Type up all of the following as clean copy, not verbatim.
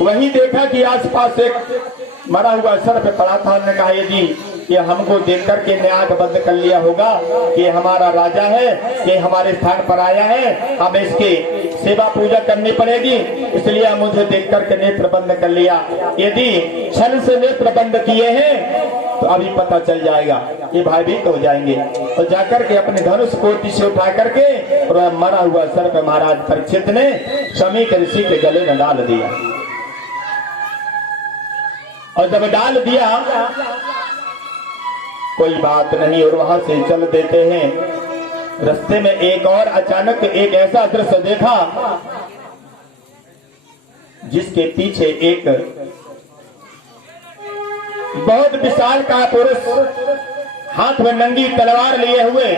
वहीं देखा कि आसपास एक मरा हुआ सर पे पड़ा था। उन्होंने कहा यदि ये हमको देख करके ने आंख बंद कर लिया होगा कि हमारा राजा है, कि हमारे स्थान पर आया है, हमें इसकी सेवा पूजा करनी पड़ेगी, इसलिए मुझे देख करके नेत्र बंद कर लिया। यदि छल से नेत्र बंद किए हैं तो अभी पता चल जाएगा, ये भयभीत हो जाएंगे। और जाकर के अपने धनुष कोटि से उठा करके और मरा हुआ सर पे महाराज परीक्षित ने शमी ऋषि के गले में डाल दिया। और जब डाल दिया कोई बात नहीं और वहां से चल देते हैं। रास्ते में एक और अचानक एक ऐसा दृश्य देखा जिसके पीछे एक बहुत विशाल का पुरुष हाथ में नंगी तलवार लिए हुए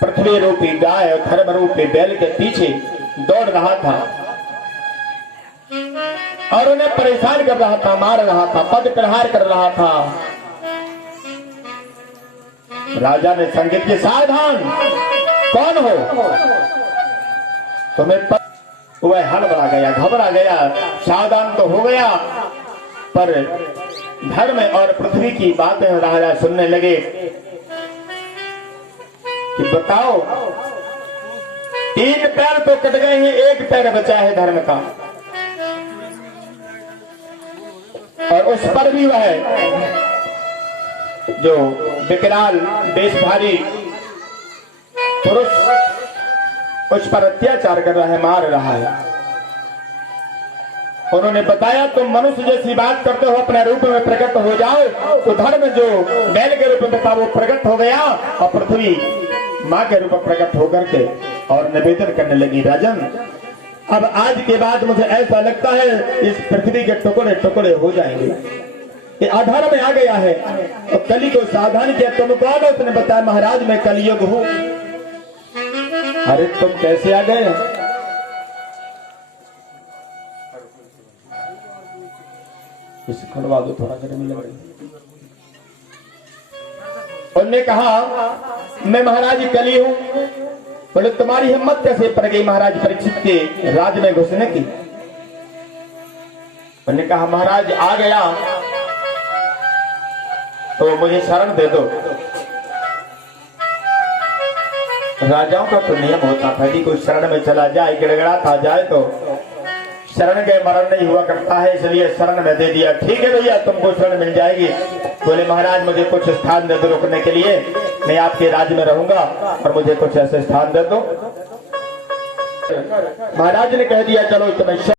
पृथ्वी रूपी गाय और धर्म रूपी बैल के पीछे दौड़ रहा था और उन्हें परेशान कर रहा था, मार रहा था, पद प्रहार कर रहा था। राजा ने संकेत किया, सावधान, कौन हो तुम्हें? वह हड़बड़ा गया, घबरा गया, सावधान तो हो गया, पर धर्म और पृथ्वी की बातें राजा सुनने लगे कि बताओ 3 पैर तो कट गए हैं, 1 पैर बचा है धर्म का, और उस पर भी वह जो विकराल वेशधारी पुरुष उस पर अत्याचार कर रहा है, मार रहा है। उन्होंने बताया तुम मनुष्य जैसी बात करते हो, अपने रूप में प्रकट हो जाओ। तो धर्म जो बैल के रूप में था वो प्रकट हो गया और पृथ्वी मां के रूप में प्रकट होकर के और निवेदन करने लगी, राजन अब आज के बाद मुझे ऐसा लगता है इस पृथ्वी के टुकड़े टुकड़े हो जाएंगे, ये आधार में आ गया है। तो कली को सावधान किया, तुम कौन हो? उसने बताया महाराज मैं कलियुग हूं। अरे तुम कैसे आ गए? इसे खड़वा दो थोड़ा सा मिल रही। उन्होंने कहा मैं महाराज कली हूं। बोले तुम्हारी हिम्मत कैसे पड़ गई महाराज परीक्षित के राज में घुसने की? उन्होंने कहा महाराज आ गया तो मुझे शरण दे दो। राजाओं का तो नियम होता था कि कोई शरण में चला जाए, गिड़गिड़ाता जाए तो शरण के मरण नहीं हुआ करता है, इसलिए शरण में दे दिया। ठीक है भैया तुमको शरण मिल जाएगी। बोले महाराज मुझे कुछ स्थान दे दो रुकने के लिए, मैं आपके राज्य में रहूंगा और मुझे कुछ ऐसे स्थान दे दो। महाराज ने कह दिया चलो तुम्हें